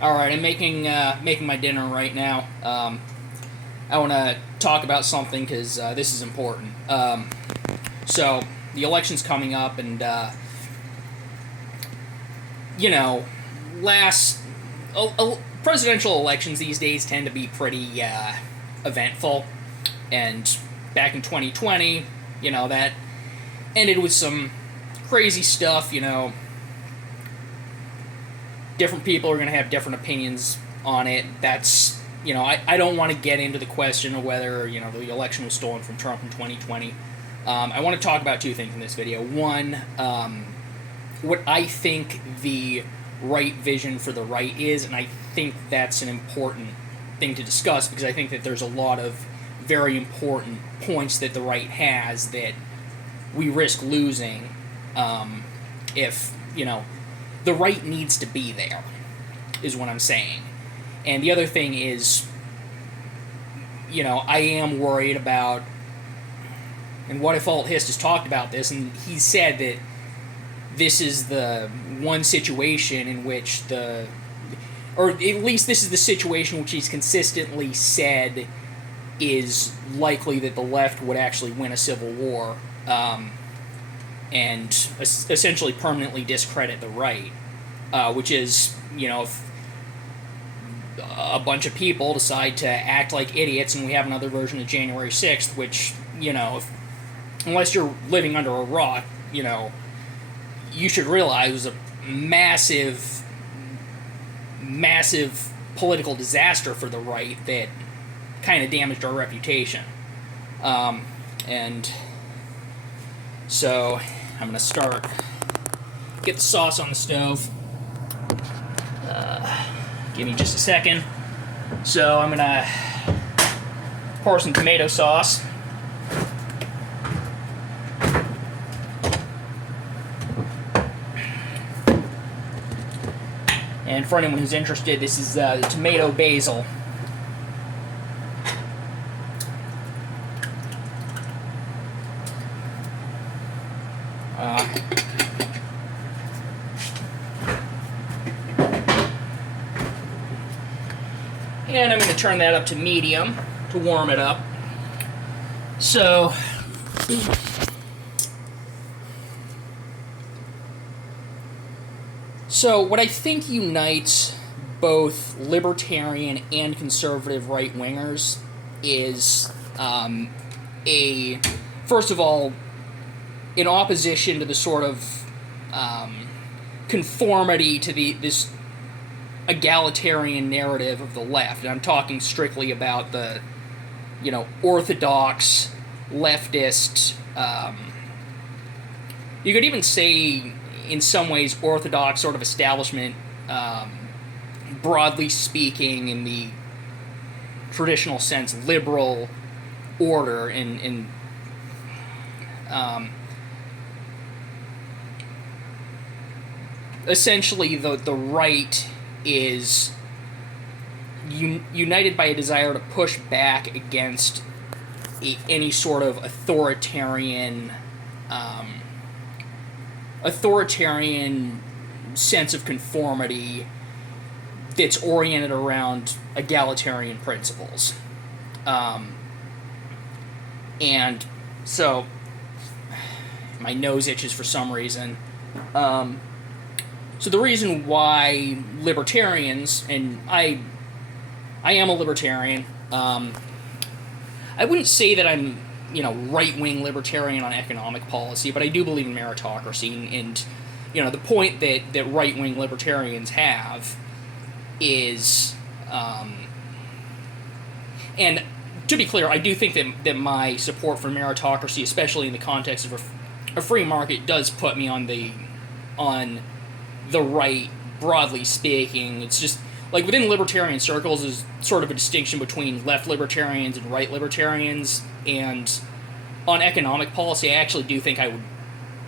All right, I'm making my dinner right now. I want to talk about something because this is important. So the election's coming up, and you know, last presidential elections these days tend to be pretty eventful. And back in 2020, that ended with some crazy stuff. Different people are going to have different opinions on it. That's, I don't want to get into the question of whether, the election was stolen from Trump in 2020. I want to talk about two things in this video. One, what I think the right vision for the right is, and I think that's an important thing to discuss because I think that there's a lot of very important points that the right has that we risk losing if, the right needs to be there, is what I'm saying. And the other thing is, I am worried about, and What If Alt Hist has talked about this, and he said that this is the one situation in which or at least this is the situation which he's consistently said is likely that the left would actually win a civil war, and essentially permanently discredit the right, which is, if a bunch of people decide to act like idiots and we have another version of January 6th, which, unless you're living under a rock, you should realize was a massive, massive political disaster for the right that kind of damaged our reputation. And so I'm going to get the sauce on the stove. Give me just a second. So I'm going to pour some tomato sauce. And for anyone who's interested, this is the tomato basil. And I'm going to turn that up to medium to warm it up. So what I think unites both libertarian and conservative right-wingers is first of all, in opposition to the sort of conformity to this egalitarian narrative of the left. And I'm talking strictly about the, orthodox, leftist, you could even say, in some ways, orthodox sort of establishment, broadly speaking, in the traditional sense, liberal order, essentially the right is united by a desire to push back against any sort of authoritarian sense of conformity that's oriented around egalitarian principles. And so my nose itches for some reason. So the reason why libertarians, and I am a libertarian, I wouldn't say that I'm, right-wing libertarian on economic policy, but I do believe in meritocracy, and the point that right-wing libertarians have is, and to be clear, I do think that my support for meritocracy, especially in the context of a free market, does put me on the right, broadly speaking. It's just, like, within libertarian circles is sort of a distinction between left libertarians and right libertarians, and on economic policy, I actually do think I would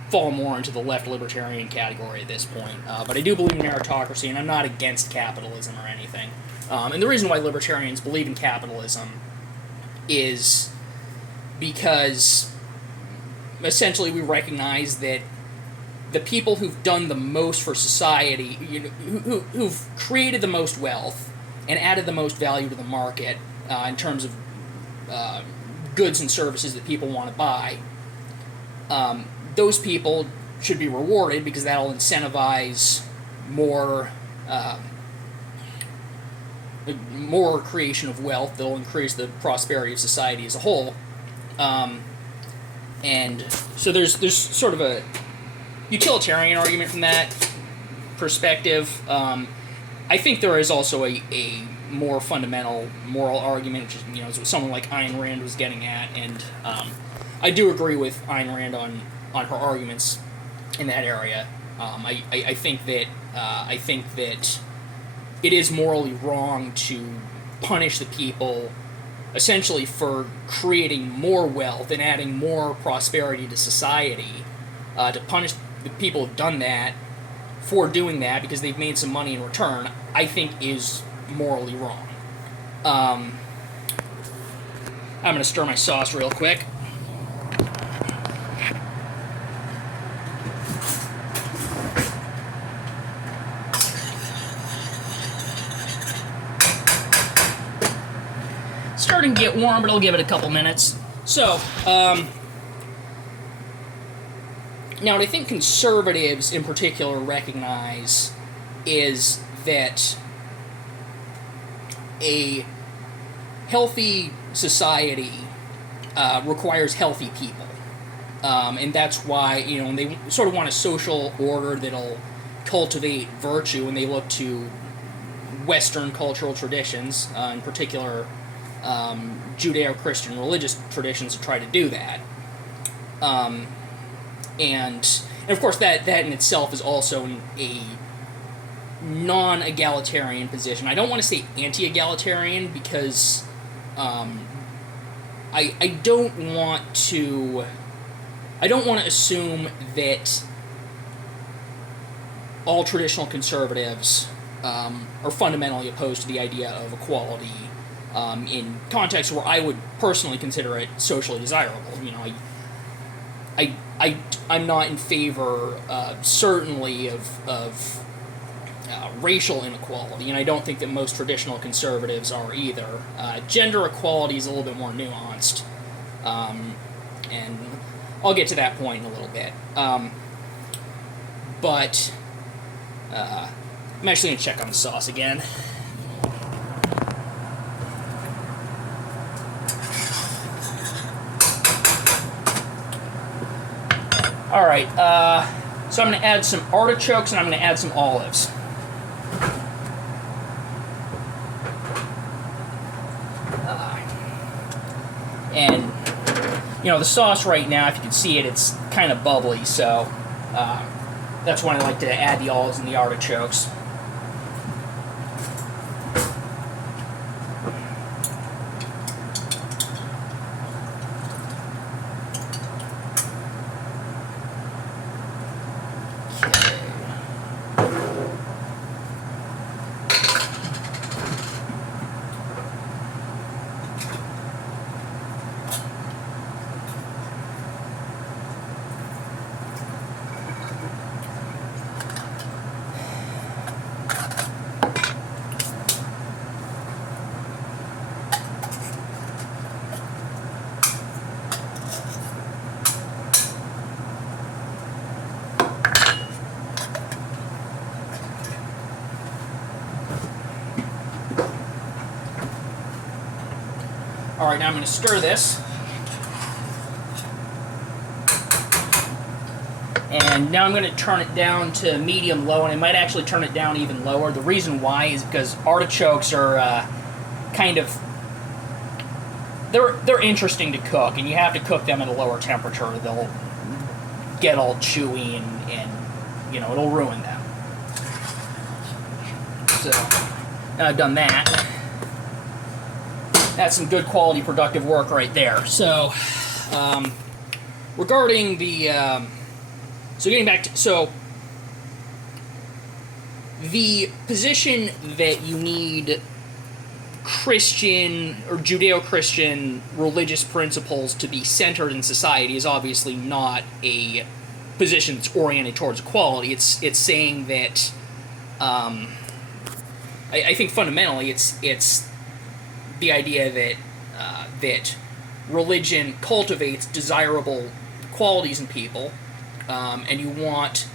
fall more into the left libertarian category at this point. But I do believe in meritocracy, and I'm not against capitalism or anything. And the reason why libertarians believe in capitalism is because essentially we recognize that the people who've done the most for society, who've created the most wealth and added the most value to the market in terms of goods and services that people want to buy, those people should be rewarded because that'll incentivize more creation of wealth. That'll increase the prosperity of society as a whole. And so there's sort of a utilitarian argument from that perspective. I think there is also a more fundamental moral argument, which is, is what someone like Ayn Rand was getting at, and I do agree with Ayn Rand on her arguments in that area. I think that it is morally wrong to punish the people essentially for creating more wealth and adding more prosperity to society. To punish the people who've done that for doing that because they've made some money in return, I think is morally wrong. I'm going to stir my sauce real quick. Starting to get warm, but I'll give it a couple minutes. So, now what I think conservatives in particular recognize is that a healthy society requires healthy people. And that's why, they sort of want a social order that'll cultivate virtue, and they look to Western cultural traditions, in particular Judeo-Christian religious traditions, to try to do that. And of course that in itself is also a non-egalitarian position. I don't want to say anti-egalitarian because I don't want to assume that all traditional conservatives are fundamentally opposed to the idea of equality in contexts where I would personally consider it socially desirable. I'm not in favor, certainly, of racial inequality, and I don't think that most traditional conservatives are either. Gender equality is a little bit more nuanced, and I'll get to that point in a little bit. But I'm actually going to check on the sauce again. Alright, so I'm going to add some artichokes and I'm going to add some olives. And, the sauce right now, if you can see it, it's kind of bubbly, so that's when I like to add the olives and the artichokes. Alright, now I'm going to stir this. And now I'm going to turn it down to medium-low, and I might actually turn it down even lower. The reason why is because artichokes are they're interesting to cook, and you have to cook them at a lower temperature. They'll get all chewy and it'll ruin them. So, now I've done that. That's some good quality productive work right there. So, regarding the, getting back to, the position that you need Christian or Judeo-Christian religious principles to be centered in society is obviously not a position that's oriented towards equality. It's saying that I think fundamentally it's the idea that that religion cultivates desirable qualities in people, and you want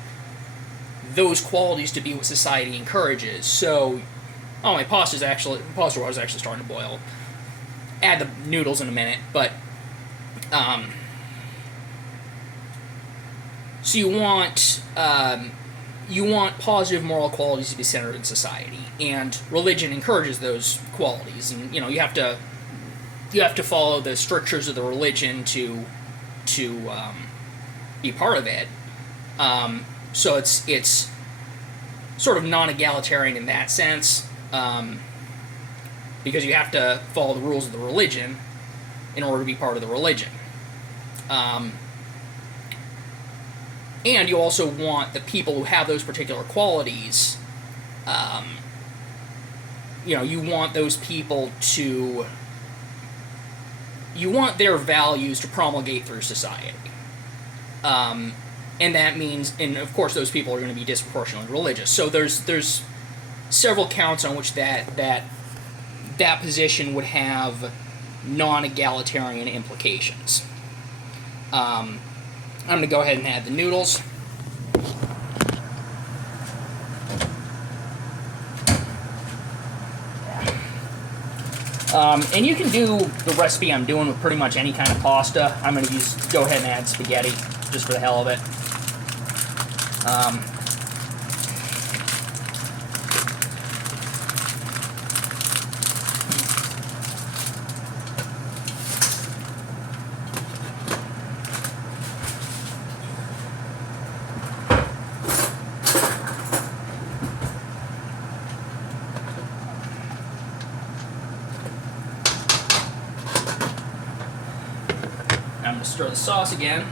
those qualities to be what society encourages. So, my pasta water is actually starting to boil. Add the noodles in a minute, but so you want positive moral qualities to be centered in society, and religion encourages those qualities, and you have to follow the strictures of the religion to be part of it. So it's sort of non-egalitarian in that sense, because you have to follow the rules of the religion in order to be part of the religion. And you also want the people who have those particular qualities, you want those people to, you want their values to promulgate through society. And that means, and of course those people are going to be disproportionately religious. So there's several counts on which that position would have non-egalitarian implications. I'm going to go ahead and add the noodles. And you can do the recipe I'm doing with pretty much any kind of pasta. I'm going to go ahead and add spaghetti just for the hell of it. I'm going to stir the sauce again.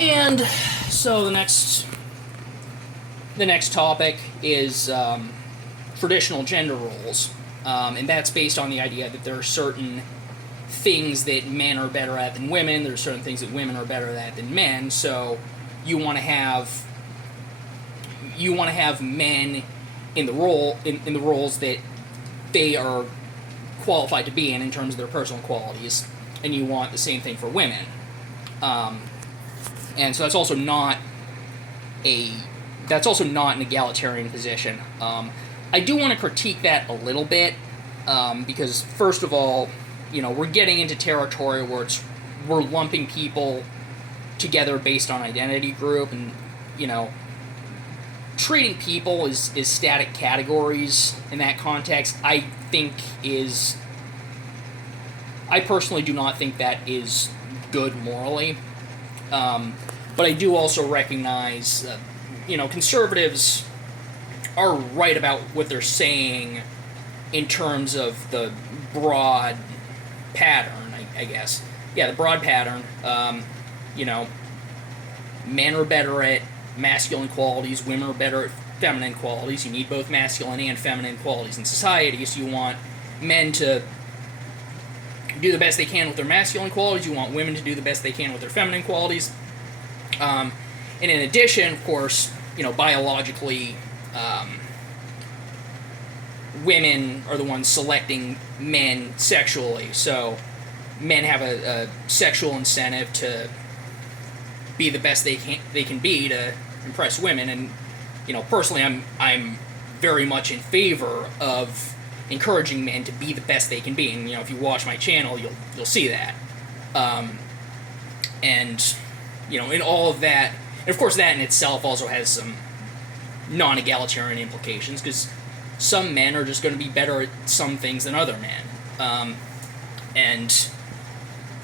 And so the next topic is traditional gender roles, and that's based on the idea that there are certain things that men are better at than women. There are certain things that women are better at than men. So you want to have men in the roles that they are qualified to be in terms of their personal qualities, and you want the same thing for women. And so that's also not an egalitarian position. I do want to critique that a little bit, because first of all, we're getting into territory where we're lumping people together based on identity group, and treating people as static categories in that context, I personally do not think that is good morally. But I do also recognize, conservatives are right about what they're saying in terms of the broad pattern, I guess. Yeah, the broad pattern. Men are better at masculine qualities, women are better at feminine qualities. You need both masculine and feminine qualities in society, so you want men to do the best they can with their masculine qualities, you want women to do the best they can with their feminine qualities. And in addition, of course, biologically, women are the ones selecting men sexually, so men have a sexual incentive to be the best they can be to impress women. And personally, I'm very much in favor of encouraging men to be the best they can be. And if you watch my channel, you'll see that. And in all of that, and of course that in itself also has some non-egalitarian implications, because some men are just going to be better at some things than other men. And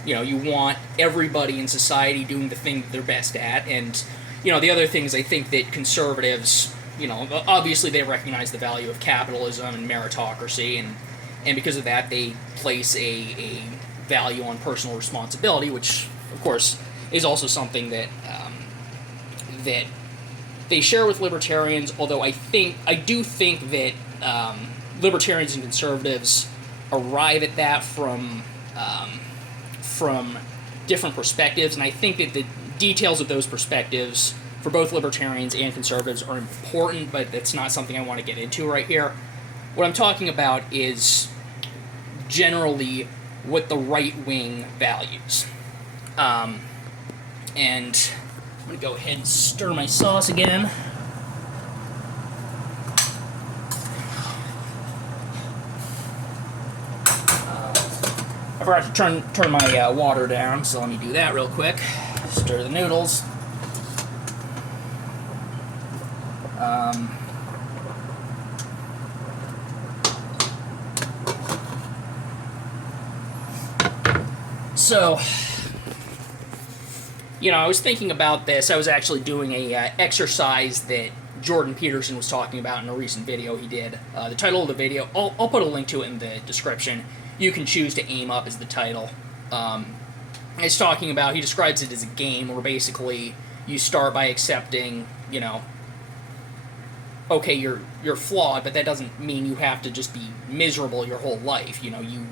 you want everybody in society doing the thing that they're best at. And the other things I think that conservatives, obviously they recognize the value of capitalism and meritocracy, and because of that they place a value on personal responsibility, which of course is also something that that they share with libertarians. Although I do think that libertarians and conservatives arrive at that from from different perspectives, and I think that the details of those perspectives for both libertarians and conservatives are important, but that's not something I want to get into right here. What I'm talking about is generally what the right wing values. And I'm going to go ahead and stir my sauce again. I forgot to turn my water down, so let me do that real quick. Stir the noodles. So, I was thinking about this. I was actually doing a exercise that Jordan Peterson was talking about in a recent video he did. The title of the video, I'll put a link to it in the description. You can choose to aim up as the title. He's talking about, he describes it as a game where basically you start by accepting, okay, you're flawed, but that doesn't mean you have to just be miserable your whole life. You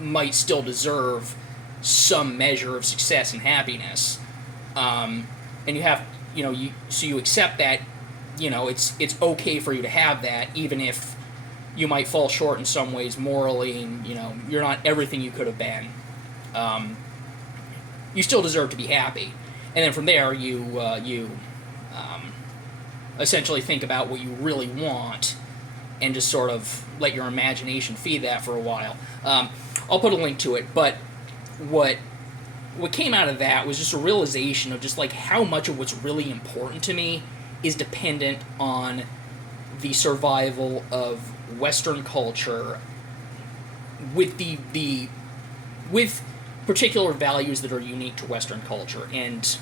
might still deserve some measure of success and happiness. And you have, so you accept that, it's okay for you to have that, even if you might fall short in some ways morally, and, you're not everything you could have been. You still deserve to be happy. And then from there, you essentially think about what you really want and just sort of let your imagination feed that for a while. I'll put a link to it, but what came out of that was just a realization of just like how much of what's really important to me is dependent on the survival of Western culture with with particular values that are unique to Western culture. And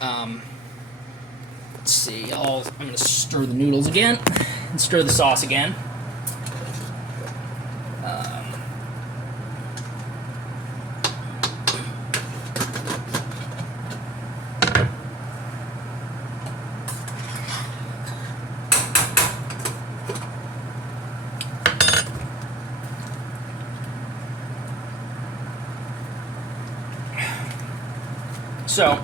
let's see, I'm going to stir the noodles again and stir the sauce again. So,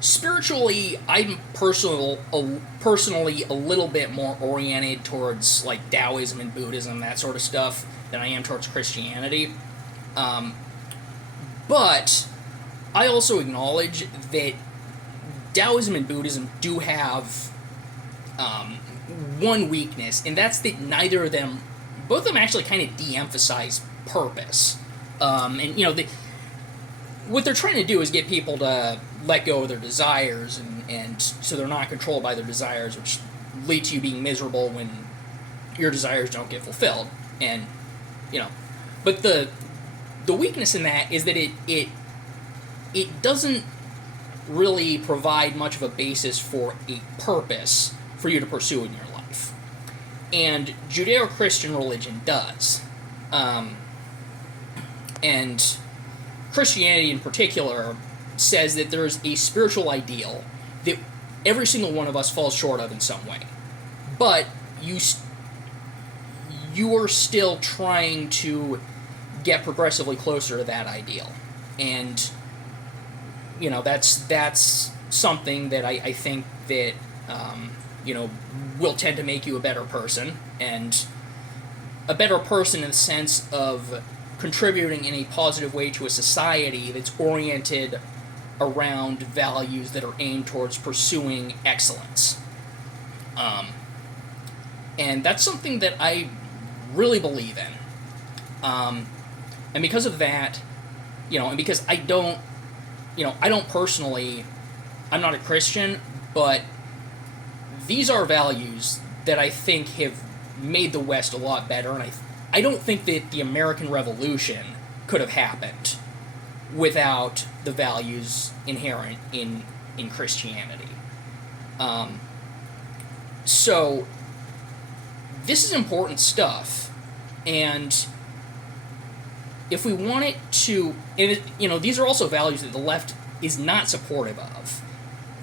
spiritually, I'm personally a little bit more oriented towards like Taoism and Buddhism, that sort of stuff, than I am towards Christianity. But I also acknowledge that Taoism and Buddhism do have one weakness, and that's that both of them actually kind of de-emphasize purpose. What they're trying to do is get people to let go of their desires, and so they're not controlled by their desires, which lead to you being miserable when your desires don't get fulfilled. And but the weakness in that is that it doesn't really provide much of a basis for a purpose for you to pursue in your life. And Judeo-Christian religion does. And Christianity in particular says that there's a spiritual ideal that every single one of us falls short of in some way. But you are still trying to get progressively closer to that ideal. And, that's something that I think that, will tend to make you a better person. And a better person in the sense of contributing in a positive way to a society that's oriented around values that are aimed towards pursuing excellence. And that's something that I really believe in. And because of that, and because I don't personally, I'm not a Christian, but these are values that I think have made the West a lot better, and I don't think that the American Revolution could have happened without the values inherent in Christianity. So, this is important stuff, and if we want it to, these are also values that the left is not supportive of,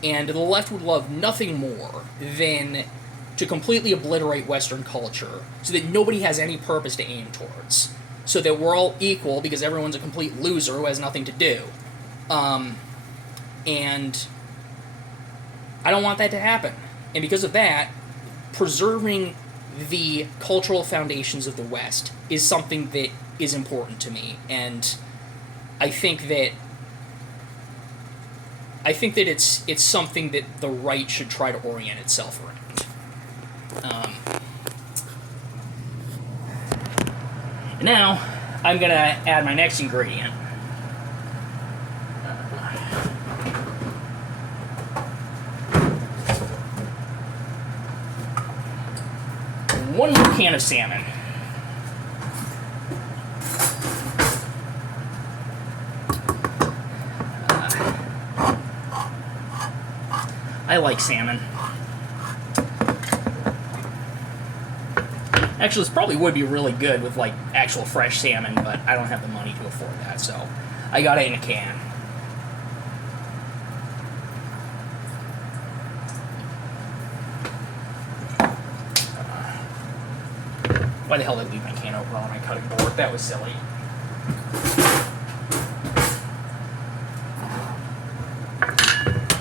and the left would love nothing more than to completely obliterate Western culture so that nobody has any purpose to aim towards. So that we're all equal because everyone's a complete loser who has nothing to do. And I don't want that to happen. And because of that, preserving the cultural foundations of the West is something that is important to me. And I think that it's something that the right should try to orient itself around. And now, I'm going to add my next ingredient. One more can of salmon. I like salmon. Actually, this probably would be really good with, like, actual fresh salmon, but I don't have the money to afford that, so I got it in a can. Why the hell did I leave my can open on my cutting board? That was silly.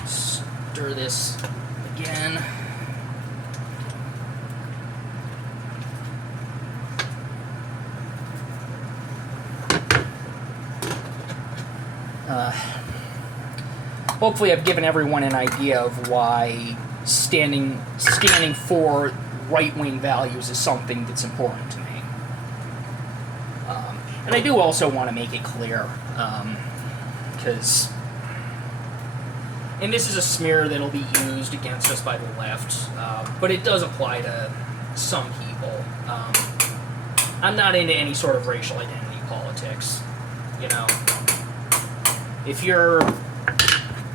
Stir this again. Hopefully I've given everyone an idea of why standing for right-wing values is something that's important to me. And I do also want to make it clear, because, and this is a smear that'll be used against us by the left, but it does apply to some people. I'm not into any sort of racial identity politics. You know, if you're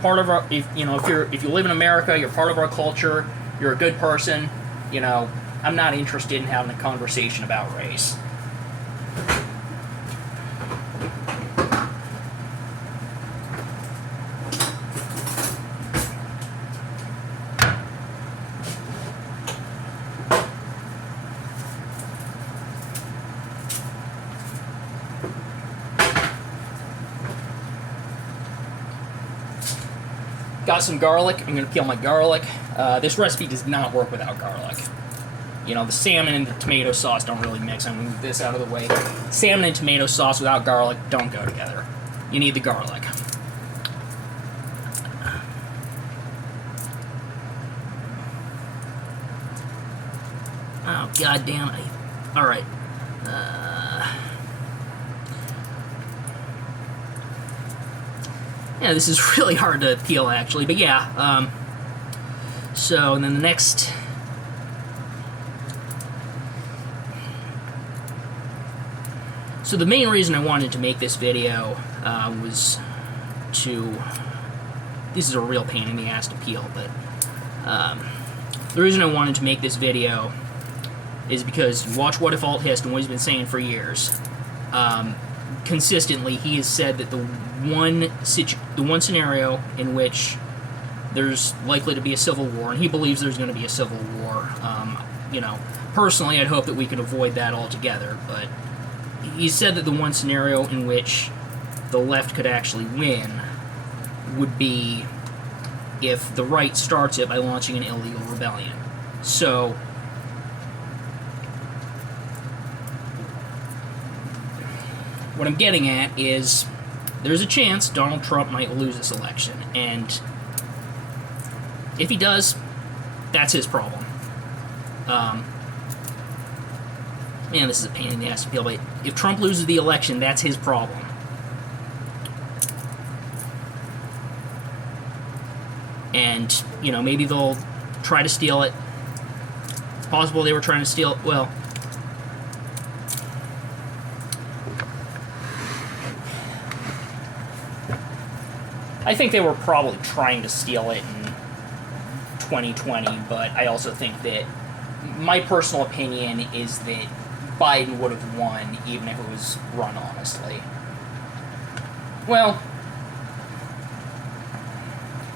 part of our, if you live in America, you're part of our culture, you're a good person, you know, I'm not interested in having a conversation about race. Got some garlic. I'm going to peel my garlic. This recipe does not work without garlic. You know, the salmon and the tomato sauce don't really mix. I'm going to move this out of the way. Salmon and tomato sauce without garlic don't go together. You need the garlic. Oh, goddamn. Alright. Yeah, this is really hard to peel, actually, but yeah, so, and then the next, so the main reason I wanted to make this video, was to, this is a real pain in the ass to peel, but, the reason I wanted to make this video is because you watch What If Alt Hist and what he's been saying for years, consistently, he has said that the one scenario in which there's likely to be a civil war, and he believes there's going to be a civil war. You know, personally, I'd hope that we could avoid that altogether, but he said that the one scenario in which the left could actually win would be if the right starts it by launching an illegal rebellion. So, what I'm getting at is there's a chance Donald Trump might lose this election, and if he does, that's his problem. Man, this is a pain in the ass to peel, but if Trump loses the election, that's his problem. And, you know, maybe they'll try to steal it. It's possible they were trying to steal it. Well, I think they were probably trying to steal it in 2020, but I also think that my personal opinion is that Biden would have won even if it was run honestly. Well,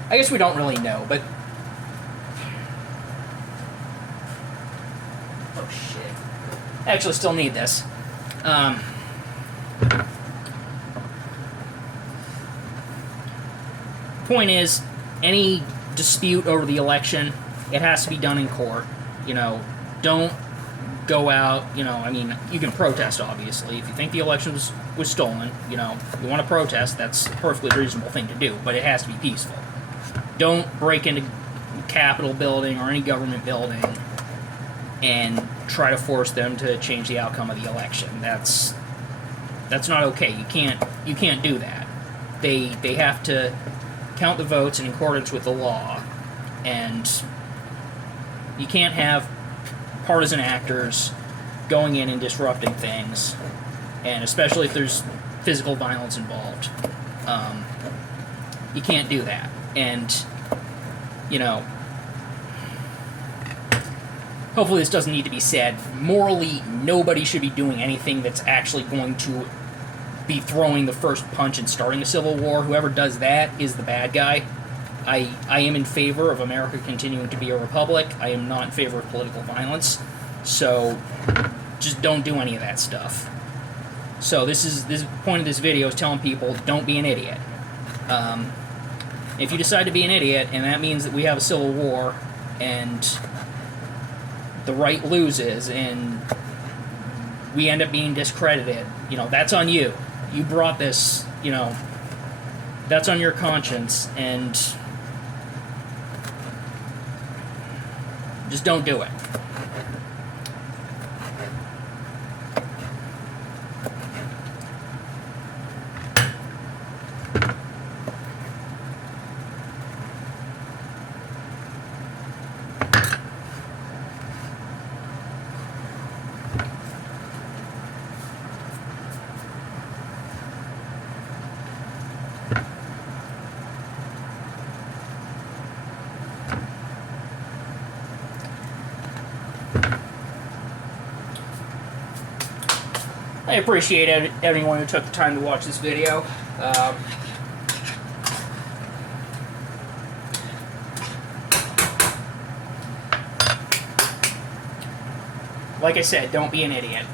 I guess we don't really know, but shit. I actually still need this. Point is, any dispute over the election, it has to be done in court. You know, don't go out, you know, I mean, you can protest, obviously. If you think the election was stolen, you know, you want to protest, that's a perfectly reasonable thing to do, but it has to be peaceful. Don't break into Capitol building or any government building and try to force them to change the outcome of the election. That's not okay. You can't do that. They have to count the votes in accordance with the law, and you can't have partisan actors going in and disrupting things, and especially if there's physical violence involved. You can't do that. And, you know, hopefully this doesn't need to be said. Morally, nobody should be doing anything that's actually going to be throwing the first punch and starting a civil war. Whoever does that is the bad guy. I am in favor of America continuing to be a republic. I am not in favor of political violence. So just don't do any of that stuff. So this point of this video is telling people, don't be an idiot. If you decide to be an idiot, and that means that we have a civil war, and the right loses, and we end up being discredited, you know, that's on you. You brought this, you know, that's on your conscience, and just don't do it. I appreciate everyone who took the time to watch this video. Like I said, don't be an idiot.